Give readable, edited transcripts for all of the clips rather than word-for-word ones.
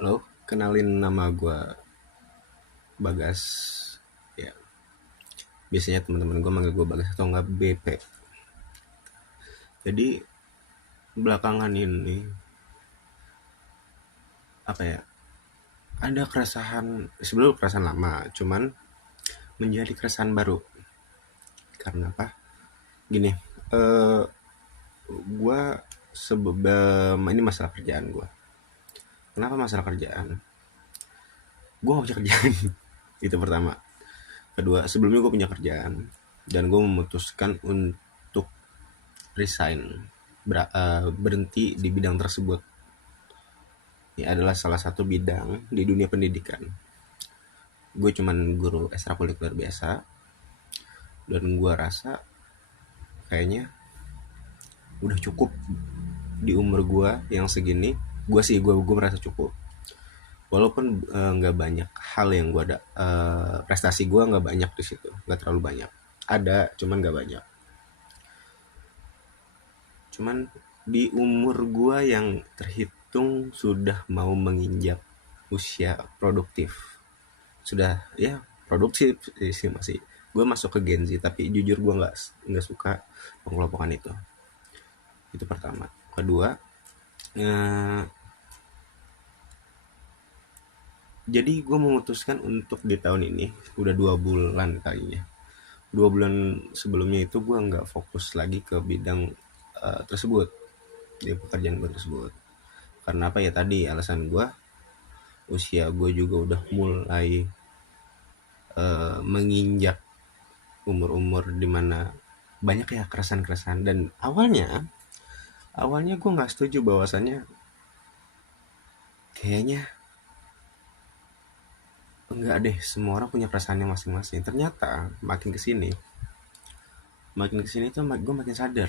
Halo, kenalin nama gue Bagas. Ya, biasanya teman-teman gue manggil gue Bagas atau enggak BP. Jadi belakangan ini apa ya? Ada keresahan sebelum keresahan lama, cuman menjadi keresahan baru. Karena apa? Gini, eh gue sebab ini masalah kerjaan gue. Kenapa masalah kerjaan? Gue gak punya kerjaan. Itu pertama. Kedua, sebelumnya gue punya kerjaan dan gue memutuskan untuk resign, berhenti di bidang tersebut. Ini adalah salah satu bidang di dunia pendidikan. Gue cuman guru ekstrakurikuler biasa, dan gue rasa kayaknya udah cukup di umur gue yang segini. Gue merasa cukup. Walaupun nggak banyak hal yang gue ada, prestasi gue nggak banyak di situ, nggak terlalu banyak. Ada, cuman nggak banyak. Cuman di umur gue yang terhitung sudah mau menginjak usia produktif, sudah ya produktif sih masih. Gue masuk ke Gen Z, tapi jujur gue nggak suka pengelompokan itu pertama. Kedua, eh, jadi gue memutuskan untuk di tahun ini udah 2 bulan kalinya. 2 bulan sebelumnya itu gue nggak fokus lagi ke bidang tersebut, di pekerjaan gue tersebut. Karena apa ya, tadi alasan gue, usia gue juga udah mulai menginjak umur-umur dimana banyak ya keresahan-keresahan. Dan awalnya gue nggak setuju bahwasannya kayaknya enggak deh, semua orang punya perasaannya masing-masing. Ternyata makin kesini tuh gue makin sadar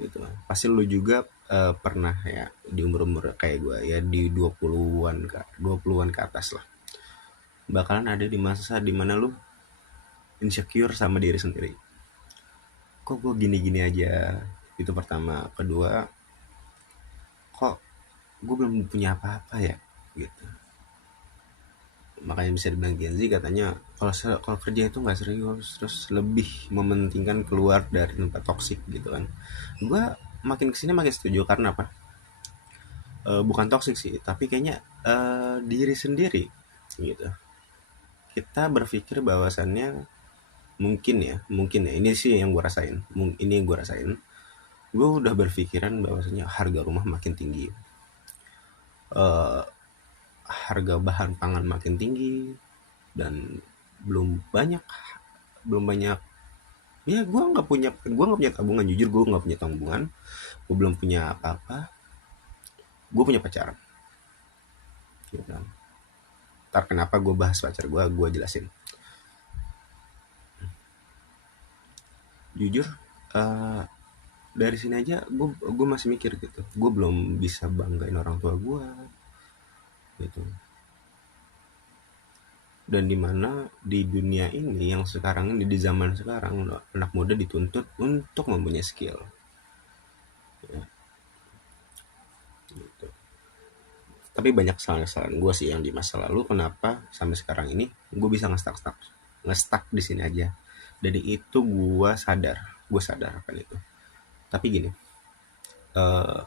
gitu. Pasti lu juga pernah ya di umur-umur kayak gue ya, di 20-an ke atas lah, bakalan ada di masa dimana lu insecure sama diri sendiri. Kok gue gini-gini aja? Itu pertama. Kedua, kok gue belum punya apa-apa ya gitu. Makanya bisa dibilang Gen Z katanya kalau kerja itu nggak serius, terus lebih mementingkan keluar dari tempat toksik gitu kan. Gue makin kesini makin setuju. Karena apa? Bukan toksik sih, tapi kayaknya diri sendiri gitu. Kita berpikir bahwasannya mungkin ya, ini sih yang gue rasain, ini yang gue rasain. Gue udah berpikiran bahwasannya harga rumah makin tinggi, eh, harga bahan pangan makin tinggi, dan belum banyak belum banyak ya. Gue nggak punya tabungan, jujur gue nggak punya tabungan. Gue belum punya apa-apa. Gue punya pacar gitu kan. Ntar kenapa gue bahas pacar gue jelasin. Jujur, eh, dari sini aja gue masih mikir gitu, gue belum bisa banggain orang tua gue gitu. Dan dimana di dunia ini yang sekarang ini, di zaman sekarang, anak muda dituntut untuk mempunyai skill ya, gitu. Tapi banyak kesalahan-kesalahan gue sih yang di masa lalu, kenapa sampai sekarang ini gue bisa ngestak di sini aja. Dari itu gue sadar akan itu. Tapi gini, eh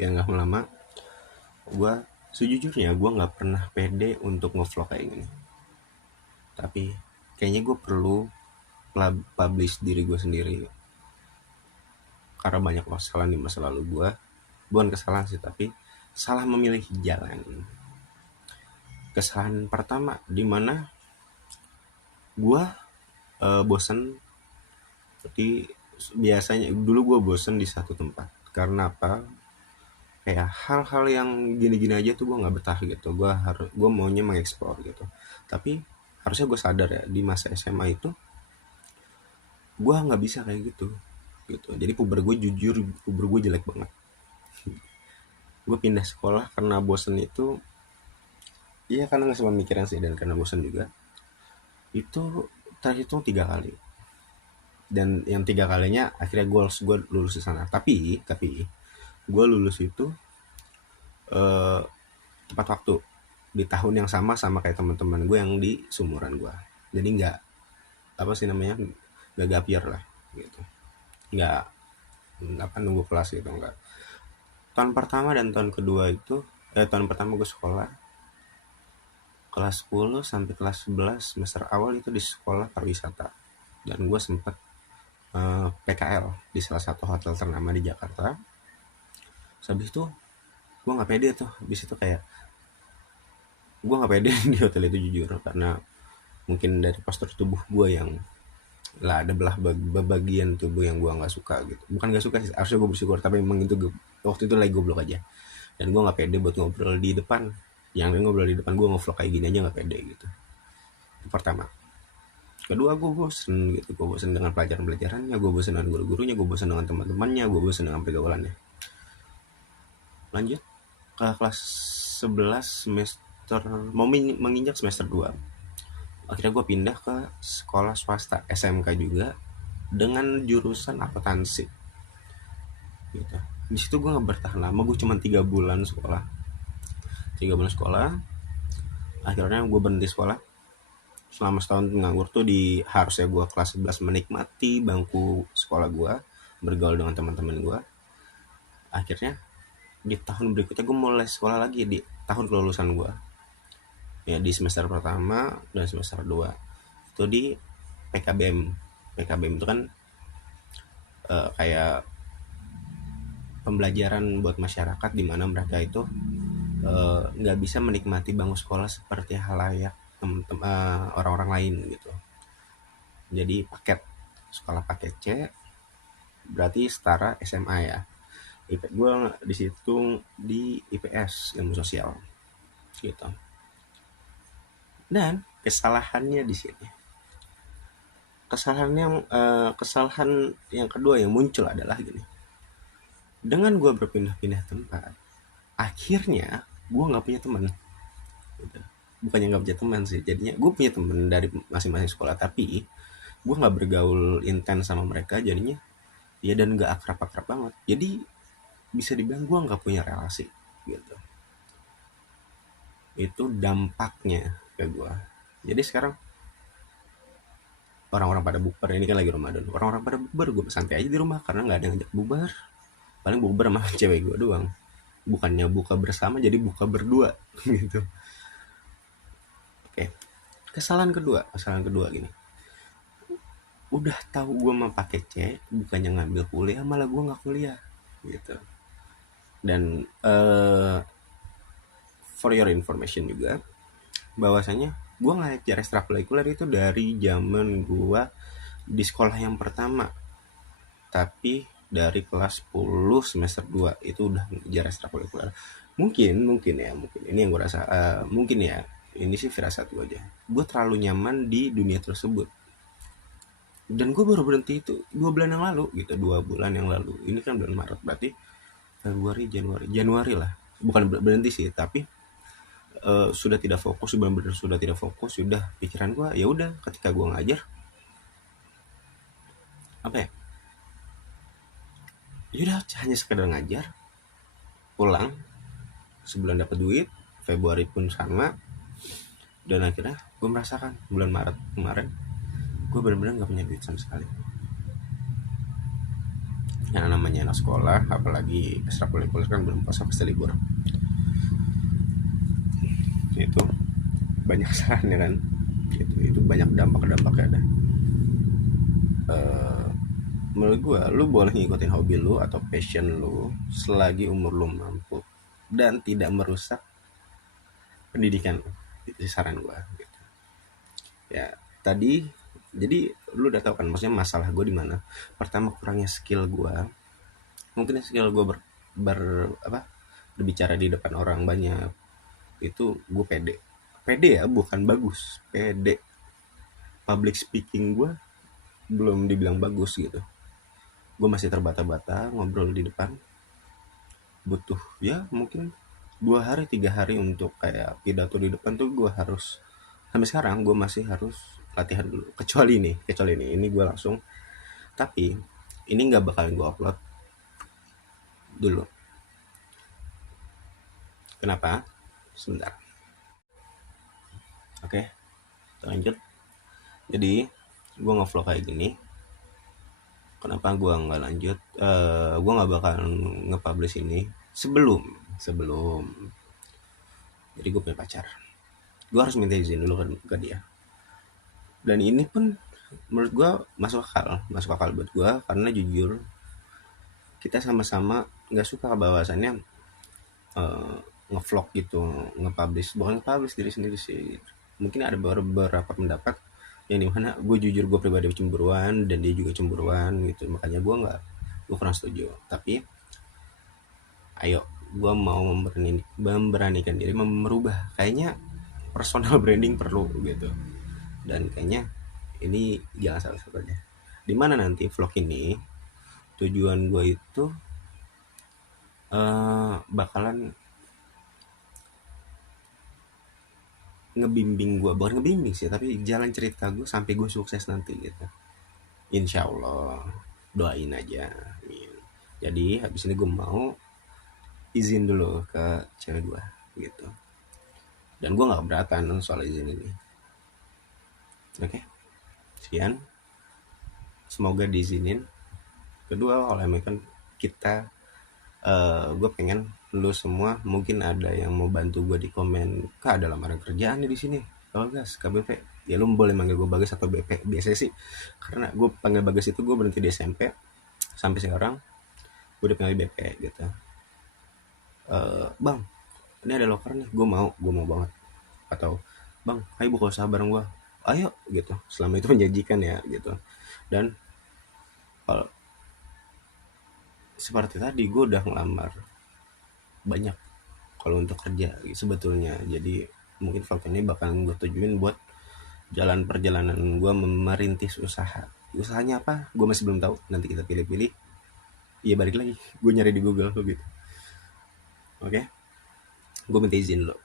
yang nggak lama, gue sejujurnya gue nggak pernah pede untuk ngevlog kayak gini. Tapi kayaknya gue perlu publish diri gue sendiri, karena banyak kesalahan di masa lalu gue. Bukan kesalahan sih, tapi salah memilih jalan. Kesalahan pertama di mana gue bosen di, biasanya dulu gue bosen di satu tempat. Karena apa? Kayak hal-hal yang gini-gini aja tuh gue nggak betah gitu. Gue maunya mengeksplor gitu. Tapi harusnya gue sadar ya, di masa SMA itu gue nggak bisa kayak gitu. Jadi puber gue jelek banget. Gue pindah sekolah karena bosen itu. Iya, karena nggak sempat mikiran sih, dan karena bosen juga. Itu terhitung 3 kali. dan yang 3 kalinya akhirnya goals gue lulus di sana. Tapi gue lulus itu eh, tepat waktu di tahun yang sama sama kayak teman-teman gue yang di sumuran gue. Jadi nggak apa sih namanya, nggak gap year lah gitu, nggak apa nunggu kelas gitu, nggak. Tahun pertama dan tahun kedua itu tahun pertama gue sekolah kelas 10 sampai kelas 11 semester awal itu di sekolah pariwisata, dan gue sempet PKL di salah satu hotel ternama di Jakarta. Habis itu gue nggak pede tuh, habis itu kayak gue nggak pede di hotel itu jujur, karena mungkin dari postur tubuh gue yang lah ada belah bagian tubuh yang gue nggak suka gitu, bukan nggak suka sih, harusnya gue bersyukur, tapi memang itu waktu itu lagi goblok aja, dan gue nggak pede buat ngobrol di depan, yang ngobrol di depan gue ngevlog kayak gini aja nggak pede gitu. Itu pertama. Kedua, gue bosen gitu, gue bosen dengan pelajaran-pelajarannya, gue bosen dengan guru-gurunya, gue bosen dengan teman-temannya, gue bosen dengan pergaulannya. Lanjut ke kelas 11 semester mau menginjak semester 2, akhirnya gue pindah ke sekolah swasta SMK juga dengan jurusan akuntansi gitu. Di situ gue nggak bertahan lama, gue cuma 3 bulan sekolah. 3 bulan sekolah, akhirnya gue berhenti sekolah. Selama setahun nganggur tuh di harusnya gue kelas 11 menikmati bangku sekolah gue, bergaul dengan teman-teman gue. Akhirnya di tahun berikutnya gue mulai sekolah lagi di tahun kelulusan gue, ya di semester pertama dan semester 2 itu di PKBM. PKBM itu kan kayak pembelajaran buat masyarakat di mana mereka itu nggak bisa menikmati bangku sekolah seperti halayak orang-orang lain gitu. Jadi paket sekolah paket C berarti setara SMA ya. Gue di situ di IPS ilmu sosial gitu. Dan kesalahannya di sini, kesalahan yang kedua yang muncul adalah gini, dengan gue berpindah-pindah tempat, akhirnya gue nggak punya teman gitu. Bukannya nggak punya teman sih, jadinya gue punya teman dari masing-masing sekolah, tapi gue nggak bergaul intens sama mereka jadinya, ya, dan nggak akrab-akrab banget, jadi bisa dibilang gue nggak punya relasi gitu. Itu dampaknya ke gue. Jadi sekarang orang-orang pada bukber, ini kan lagi Ramadan, orang-orang pada bukber, gue santai aja di rumah karena nggak ada yang ngajak bubar, paling bukber sama cewek gue doang, bukannya buka bersama jadi buka berdua gitu. Oke, kesalahan kedua gini, udah tahu gue mau pakai C, bukannya ngambil kuliah malah gue nggak kuliah gitu. Dan for your information juga, bahwasanya gue ngajar ekstrakurikuler itu dari zaman gue di sekolah yang pertama, tapi dari kelas 10 semester 2 itu udah ngejar ekstrakurikuler. Mungkin ini yang gue rasa, mungkin ya, ini sih firasat gue aja, gue terlalu nyaman di dunia tersebut, dan gue baru berhenti itu 2 bulan yang lalu gitu, 2 bulan yang lalu. Ini kan bulan Maret, berarti Februari, Januari lah, bukan berhenti sih, tapi sudah tidak fokus, benar-benar sudah tidak fokus. Sudah pikiran gue ya udah, ketika gue ngajar apa ya, udah hanya sekedar ngajar, pulang, sebulan dapat duit, Februari pun sama. Dan akhirnya gue merasakan bulan Maret kemarin gue benar-benar nggak punya duit sama sekali. Yang namanya anak sekolah, apalagi ekstrakurikuler kan belum puasa pasti libur, itu banyak kesalahannya kan gitu. Itu banyak dampak-dampaknya ada. Menurut gue, lu boleh ngikutin hobi lu atau passion lu selagi umur lu mampu dan tidak merusak pendidikan lu. Itu saran gue gitu. Ya tadi, jadi lu udah tahu kan maksudnya masalah gue di mana. Pertama, kurangnya skill gue. Mungkin skill gue apa, berbicara di depan orang banyak. Itu gue pede ya, bukan bagus, pede. Public speaking gue belum dibilang bagus gitu. Gue masih terbata-bata ngobrol di depan, butuh ya mungkin 2 hari 3 hari untuk kayak pidato di depan tuh. Gue harus, sampai sekarang gue masih harus latihan dulu, kecuali ini gue langsung Tapi ini nggak bakalan gue upload dulu. Kenapa? Sebentar. Oke, lanjut. Jadi gue nge-vlog kayak gini. Kenapa gue nggak lanjut? Gue nggak bakal nge-publish ini sebelum sebelum. Jadi gue punya pacar. Gue harus minta izin dulu ke dia. Dan ini pun menurut gue masuk akal buat gue, karena jujur kita sama-sama nggak suka bahwasannya eh, ngevlog gitu, nge-publish, bukan nge-publish diri sendiri sih. Mungkin ada beberapa pendapat yang dimana gue jujur, gue pribadi cemburuan dan dia juga cemburuan gitu, makanya gue kurang setuju. Tapi ayo, gue mau memberanikan diri merubah. Kayaknya personal branding perlu gitu, dan kayaknya ini jangan salah satunya. Dimana nanti vlog ini tujuan gue itu bakalan ngebimbing gue, bukan ngebimbing sih, tapi jalan cerita gue sampai gue sukses nanti gitu. Insya Allah, doain aja. Amin. Jadi habis ini gue mau izin dulu ke cewek gue gitu, dan gue nggak keberatan soal izin ini. Oke, sekian, semoga diizinin. Kedua, kalau emang kan kita gue pengen lu semua, mungkin ada yang mau bantu gue di komen, kak ada lamaran kerjaan nih di sini, kalau gas KBP, ya lu boleh manggil gue Bagas atau BP. Biasanya sih karena gue panggil Bagas itu gue berhenti di SMP, sampai sekarang gue udah panggil BP gitu. Bang, ini ada loker nih, gue mau banget. Atau bang, ayo buka usaha bareng gue, ayo gitu, selama itu menjanjikan ya gitu. Dan kalau seperti tadi, gue udah ngelamar banyak kalau untuk kerja gitu, sebetulnya. Jadi mungkin vlog ini bakal gue tujuin buat jalan perjalanan gue merintis usaha. Usahanya apa gue masih belum tahu, nanti kita pilih-pilih. Iya, balik lagi gue nyari di Google gitu. Oke, gue minta izin lo.